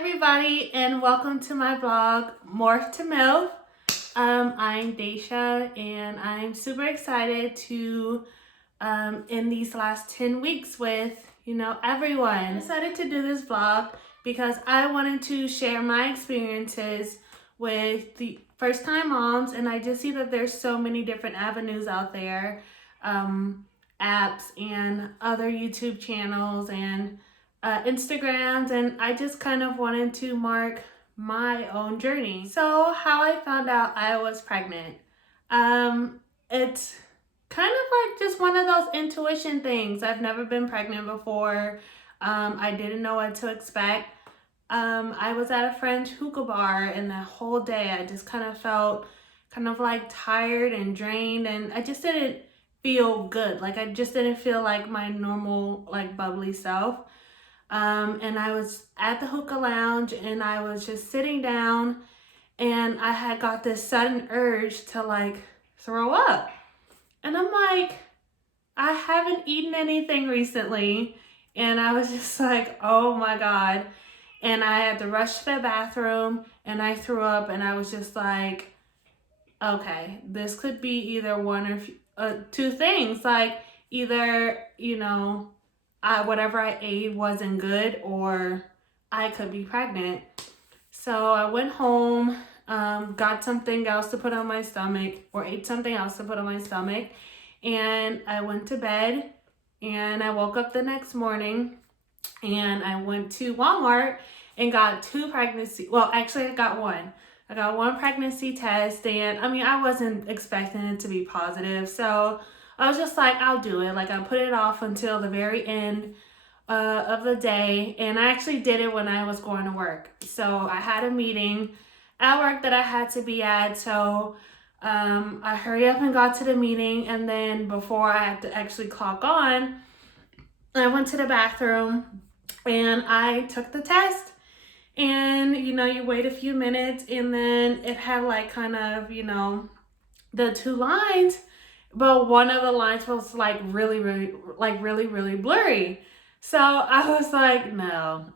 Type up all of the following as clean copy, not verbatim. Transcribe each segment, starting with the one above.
everybody, and welcome to my vlog, Morph to MILF. I'm Daisha, and I'm super excited to end these last 10 weeks with, everyone. I decided to do this vlog because I wanted to share my experiences with the first-time moms, and I just see that there's so many different avenues out there, apps and other YouTube channels and Instagrams, and I just kind of wanted to mark my own journey. So how I found out I was pregnant. It's kind of like just one of those intuition things. I've never been pregnant before. I didn't know what to expect. I was at a friend's hookah bar, and the whole day I just kind of felt kind of like tired and drained, and I just didn't feel good. Like I just didn't feel like my normal like bubbly self. And I was at the hookah lounge, and I was just sitting down, and I had got this sudden urge to like throw up. And I'm like, I haven't eaten anything recently. And I was just like, oh my God. And I had to rush to the bathroom, and I threw up, and I was just like, okay, this could be either one or two things. Like either, whatever I ate wasn't good, or I could be pregnant. So I went home, got something else to put on my stomach, or ate something else to put on my stomach, and I went to bed. And I woke up the next morning, and I went to Walmart and got I got one. I got one pregnancy test, and I wasn't expecting it to be positive, so I was just like, I'll do it. Like I put it off until the very end of the day, and I actually did it when I was going to work. So I had a meeting at work that I had to be at, so I hurried up and got to the meeting, and then before I had to actually clock on, I went to the bathroom and I took the test. And you wait a few minutes, and then it had like kind of the two lines, but one of the lines was like really blurry. So I was like, no.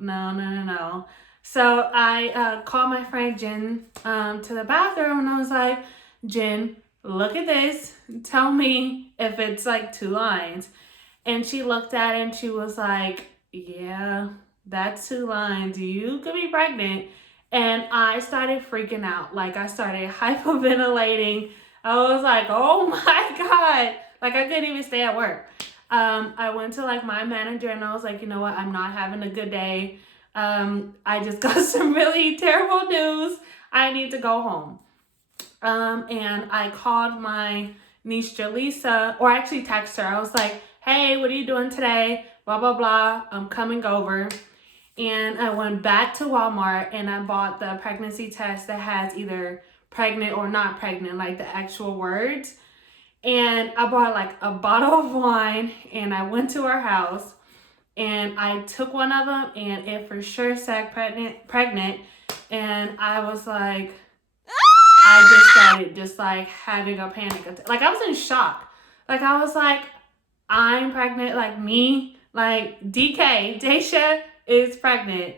So I called my friend Jen to the bathroom, and I was like, Jen, look at this, tell me if it's like two lines. And she looked at it, and she was like, yeah, that's two lines. You could be pregnant. And I started freaking out. Like I started hyperventilating. I was like, oh my God. Like I couldn't even stay at work. I went to like my manager, and I was like, you know what? I'm not having a good day. I just got some really terrible news. I need to go home. And I called my niece Jaleesa, or actually texted her. I was like, hey, what are you doing today? Blah, blah, blah. I'm coming over. And I went back to Walmart, and I bought the pregnancy test that has either pregnant or not pregnant, like the actual words. And I bought like a bottle of wine, and I went to her house, and I took one of them, and it for sure said pregnant. And I was like, I just started just like having a panic attack. Like I was in shock. Like I was like, I'm pregnant, like me, like DK, Daisha is pregnant.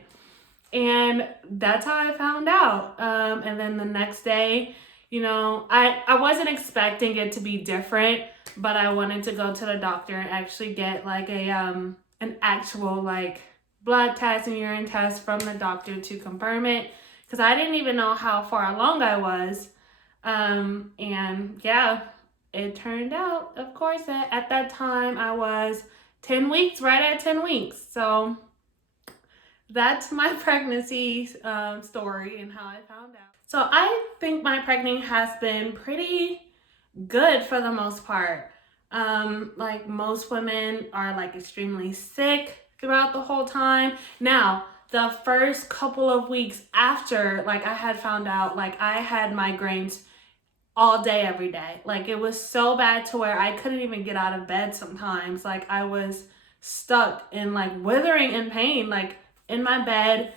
And that's how I found out. And then the next day, I wasn't expecting it to be different, but I wanted to go to the doctor and actually get like an actual like blood test and urine test from the doctor to confirm it, because I didn't even know how far along I was. And yeah, it turned out, of course, that at that time I was 10 weeks, right at 10 weeks. So that's my pregnancy story and how I found out. So I think my pregnancy has been pretty good for the most part. Like most women are like extremely sick throughout the whole time. Now, the first couple of weeks after like I had found out, like I had migraines all day, every day. Like it was so bad to where I couldn't even get out of bed sometimes. Like I was stuck in like withering in pain, like in my bed,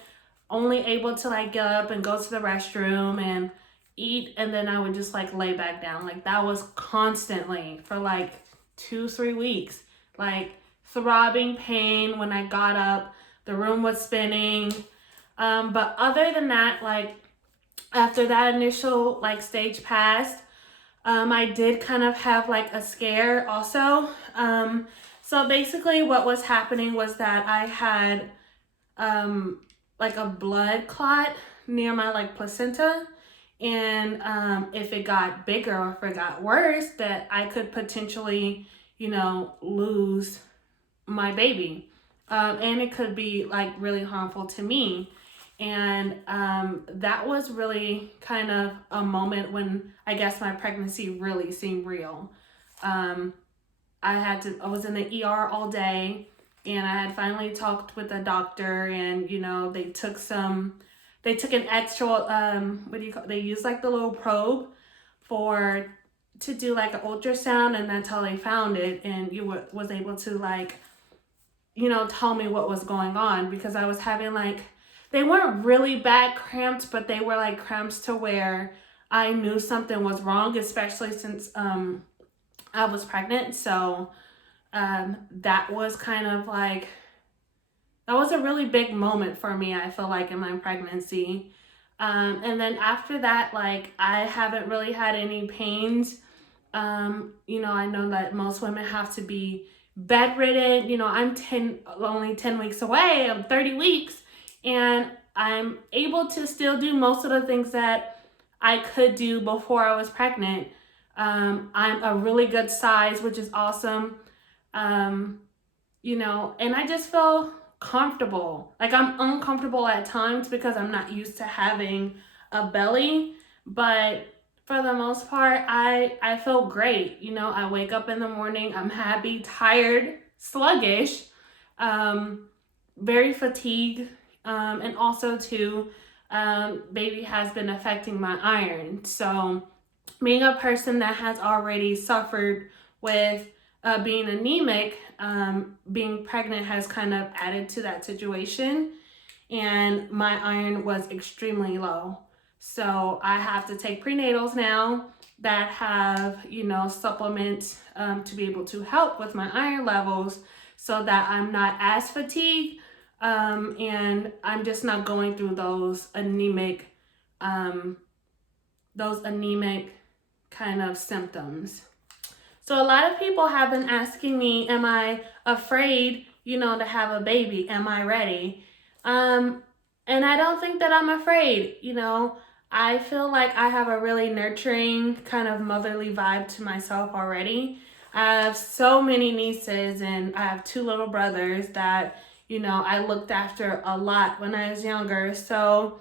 only able to like get up and go to the restroom and eat, and then I would just like lay back down. Like that was constantly for like 2-3 weeks, like throbbing pain when I got up. The room was spinning. But other than that, like after that initial like stage passed, I did kind of have like a scare also. So basically what was happening was that I had like a blood clot near my like placenta. And if it got bigger or if it got worse, that I could potentially, lose my baby. And it could be like really harmful to me. And that was really kind of a moment when I guess my pregnancy really seemed real. Um, I was in the ER all day, and I had finally talked with the doctor, and they took an extra, what do you call, they use like the little probe to do like an ultrasound, and that's how they found it. And was able to like, tell me what was going on, because I was having like, they weren't really bad cramps, but they were like cramps to where I knew something was wrong, especially since I was pregnant. So that was kind of like, that was a really big moment for me, I feel like, in my pregnancy. And then after that, like, I haven't really had any pains. I know that most women have to be bedridden. I'm only 10 weeks away. I'm 30 weeks, and I'm able to still do most of the things that I could do before I was pregnant. I'm a really good size, which is awesome. And I just feel comfortable. Like, I'm uncomfortable at times because I'm not used to having a belly, but for the most part, I feel great. I wake up in the morning, I'm happy, tired, sluggish, very fatigued, and also too, baby has been affecting my iron. So being a person that has already suffered with being anemic, being pregnant has kind of added to that situation, and my iron was extremely low. So I have to take prenatals now that have, supplements to be able to help with my iron levels, so that I'm not as fatigued, and I'm just not going through those anemic kind of symptoms. So a lot of people have been asking me, am I afraid, to have a baby? Am I ready? And I don't think that I'm afraid. I feel like I have a really nurturing kind of motherly vibe to myself already. I have so many nieces, and I have 2 little brothers that, I looked after a lot when I was younger. So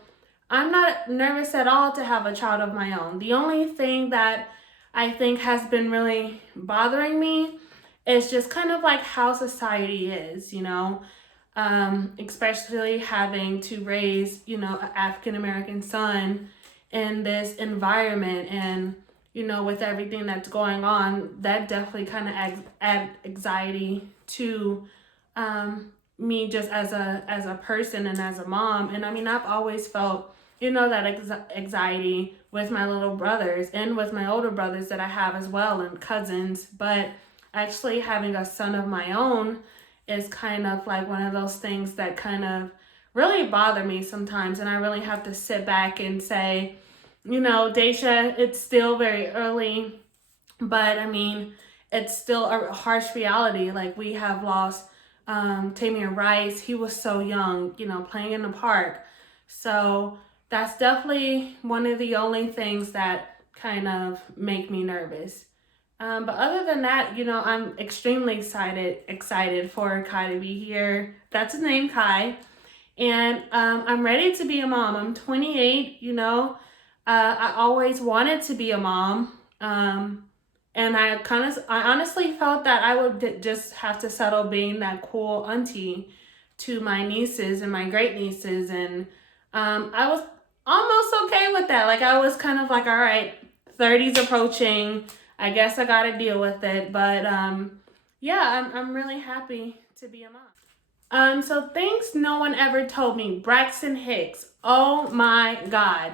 I'm not nervous at all to have a child of my own. The only thing that I think has been really bothering me is just kind of like how society is, especially having to raise, an African American son in this environment. And, with everything that's going on, that definitely kind of add anxiety to me just as a person and as a mom. And I mean, I've always felt, that anxiety with my little brothers and with my older brothers that I have as well, and cousins. But actually having a son of my own is kind of like one of those things that kind of really bother me sometimes. And I really have to sit back and say, Daisha, it's still very early, but I mean, it's still a harsh reality. Like, we have lost Tamir Rice. He was so young, playing in the park. So that's definitely one of the only things that kind of make me nervous. But other than that, I'm extremely excited for Kai to be here. That's his name, Kai. And I'm ready to be a mom. I'm 28, I always wanted to be a mom. And I honestly felt that I would just have to settle being that cool auntie to my nieces and my great nieces. And I was almost okay with that. Like, I was kind of like, all right, 30's approaching. I guess I got to deal with it. But yeah, I'm really happy to be a mom. So things no one ever told me. Braxton Hicks. Oh my God.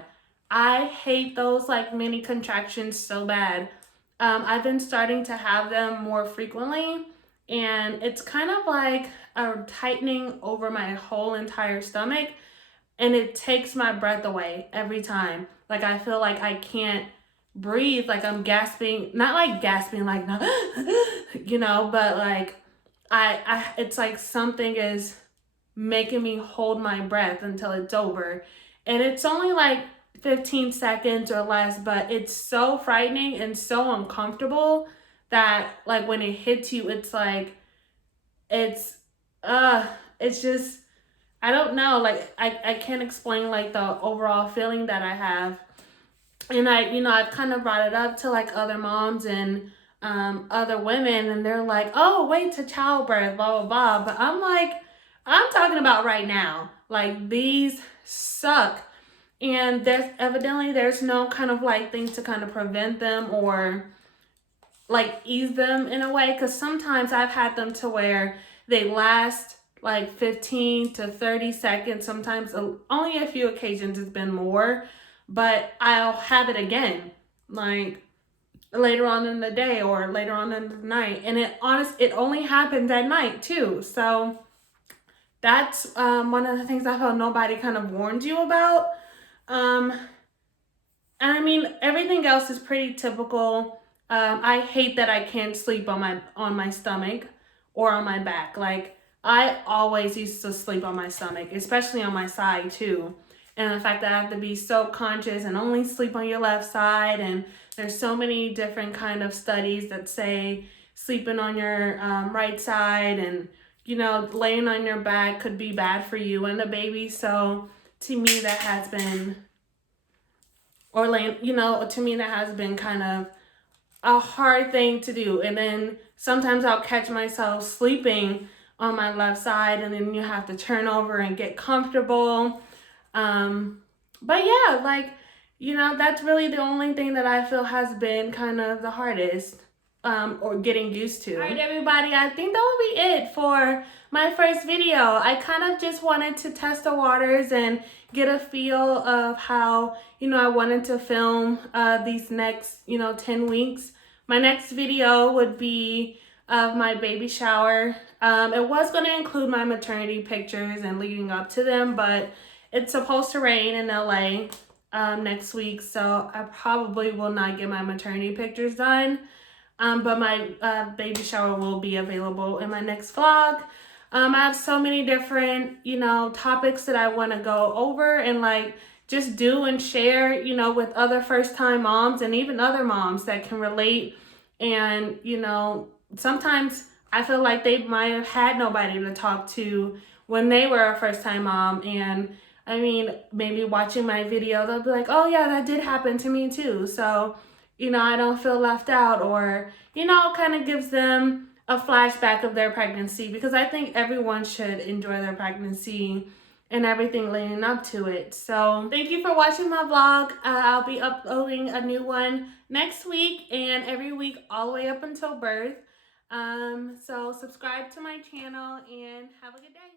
I hate those like mini contractions so bad. I've been starting to have them more frequently, and it's kind of like a tightening over my whole entire stomach. and it takes my breath away every time. Like I feel like I can't breathe, like I'm gasping, not like gasping like you know, but like I it's like something is making me hold my breath until it's over. And it's only like 15 seconds or less, but it's so frightening and so uncomfortable that like when it hits you, it's like it's uh it's just, I don't know, like I can't explain like the overall feeling that I have. And I've kind of brought it up to like other moms and other women, and they're like, oh, wait to childbirth, blah blah blah. But I'm like, I'm talking about right now. Like these suck, and there's no kind of like thing to kind of prevent them or like ease them in a way, because sometimes I've had them to where they last like 15 to 30 seconds, sometimes only a few occasions it's been more, but I'll have it again like later on in the day or later on in the night, and it only happens at night too. So that's one of the things I felt nobody kind of warned you about. And I mean, everything else is pretty typical. I hate that I can't sleep on my stomach or on my back. Like I always used to sleep on my stomach, especially on my side too. And the fact that I have to be so conscious and only sleep on your left side, and there's so many different kind of studies that say sleeping on your right side and laying on your back could be bad for you and the baby. So to me, that has been or laying, to me that has been kind of a hard thing to do. And then sometimes I'll catch myself sleeping on my left side, and then you have to turn over and get comfortable. But yeah, like, that's really the only thing that I feel has been kind of the hardest, or getting used to. All right, everybody, I think that will be it for my first video. I kind of just wanted to test the waters and get a feel of how, I wanted to film these next, 10 weeks. My next video would be of my baby shower. It was going to include my maternity pictures and leading up to them, but it's supposed to rain in LA next week, so I probably will not get my maternity pictures done. But my baby shower will be available in my next vlog. I have so many different, topics that I want to go over and like just do and share, with other first-time moms and even other moms that can relate. And, sometimes I feel like they might have had nobody to talk to when they were a first-time mom. And I mean, maybe watching my video, they'll be like, oh yeah, that did happen to me too. So, I don't feel left out, or, kind of gives them a flashback of their pregnancy, because I think everyone should enjoy their pregnancy and everything leading up to it. So thank you for watching my vlog. I'll be uploading a new one next week and every week all the way up until birth. So subscribe to my channel and have a good day.